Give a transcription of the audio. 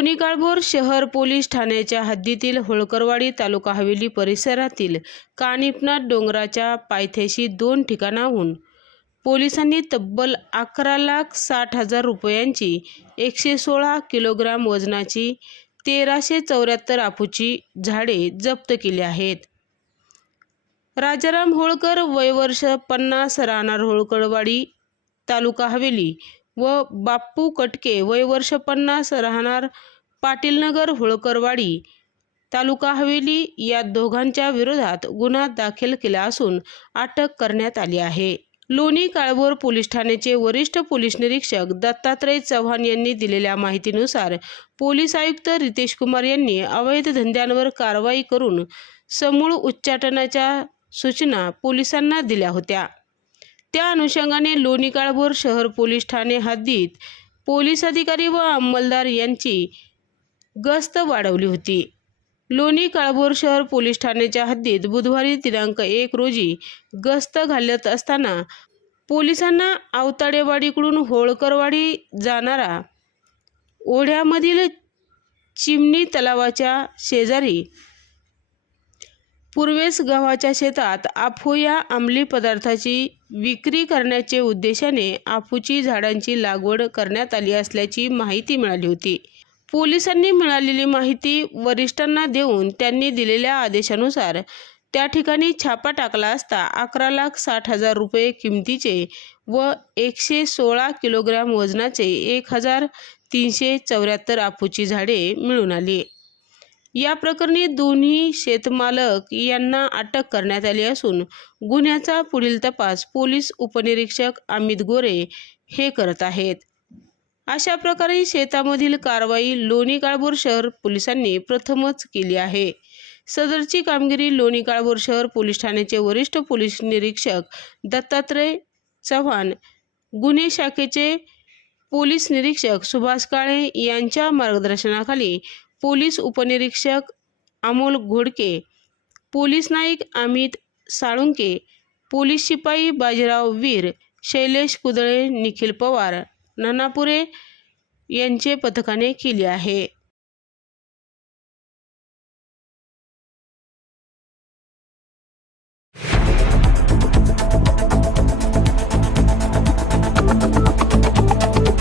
लोणी काळभोर शहर पोलीस ठाण्याच्या हद्दीतील होळकरवाडी तालुका हवेली परिसरातील कानिपनाथ डोंगराच्या पायथ्याशी दोन ठिकाणाहून पोलिसांनी तब्बल अकरा लाख साठ हजार रुपयांची एकशे सोळा किलोग्राम वजनाची तेराशे चौऱ्याहत्तर आपूची झाडे जप्त केली आहेत. राजाराम होळकर वयवर्ष पन्नास राहणार होळकरवाडी तालुका हवेली व बाप्पू कटके वयवर्ष पन्नास राहणार पाटीलनगर होळकरवाडी तालुका हवेली या दोघांच्या विरोधात गुन्हा दाखल केला असून अटक करण्यात आली आहे. लोणी काळभोर पोलीस ठाण्याचे वरिष्ठ पोलीस निरीक्षक दत्तात्रय चव्हाण यांनी दिलेल्या माहितीनुसार पोलीस आयुक्त रितेश कुमार यांनी अवैध धंद्यांवर कारवाई करून समूळ उच्चाटनाच्या सूचना पोलिसांना दिल्या होत्या. त्या अनुषंगाने लोणी काळभोर शहर पोलीस ठाणे हद्दीत पोलीस अधिकारी व अंमलदार यांची गस्त वाढवली होती. लोणी काळभोर शहर पोलीस ठाण्याच्या हद्दीत बुधवारी दिनांक एक रोजी गस्त घालत असताना पोलिसांना आवताडेवाडीकडून होळकरवाडी जाणारा ओढ्यामधील चिमणी तलावाच्या शेजारी पूर्वेस गव्हाच्या शेतात आफू या अंमली पदार्थाची विक्री करण्याचे उद्देशाने आफूची झाडांची लागवड करण्यात आली असल्याची माहिती मिळाली होती. पोलिसांनी मिळालेली माहिती वरिष्ठांना देऊन त्यांनी दिलेल्या आदेशानुसार त्या ठिकाणी छापा टाकला असता अकरा लाख साठ हजार रुपये किमतीचे व एकशे सोळा किलोग्रॅम वजनाचे एक हजार तीनशे चौऱ्याहत्तर आफूची झाडे मिळून आली. या प्रकरणी दोन्ही शेतमालक यांना अटक करण्यात आली असून गुन्ह्याचा पुढील तपास पोलीस उपनिरीक्षक अमित गोरे हे करत आहेत. अशा प्रकारे शेतामधील कारवाई लोणी काळभोर शहर पोलिसांनी प्रथमच केली आहे. सदरची कामगिरी लोणी काळभोर शहर पोलीस ठाण्याचे वरिष्ठ पोलीस निरीक्षक दत्तात्रय चव्हाण गुन्हे शाखेचे पोलीस निरीक्षक सुभाष काळे यांच्या मार्गदर्शनाखाली पोलीस उपनिरीक्षक अमोल घोडके पोलीस नाईक अमित साळुंके पोलीस शिपाई बाजीराव वीर शैलेश कुदळे निखिल पवार नानापुरे यांचे पथकाने केले आहे.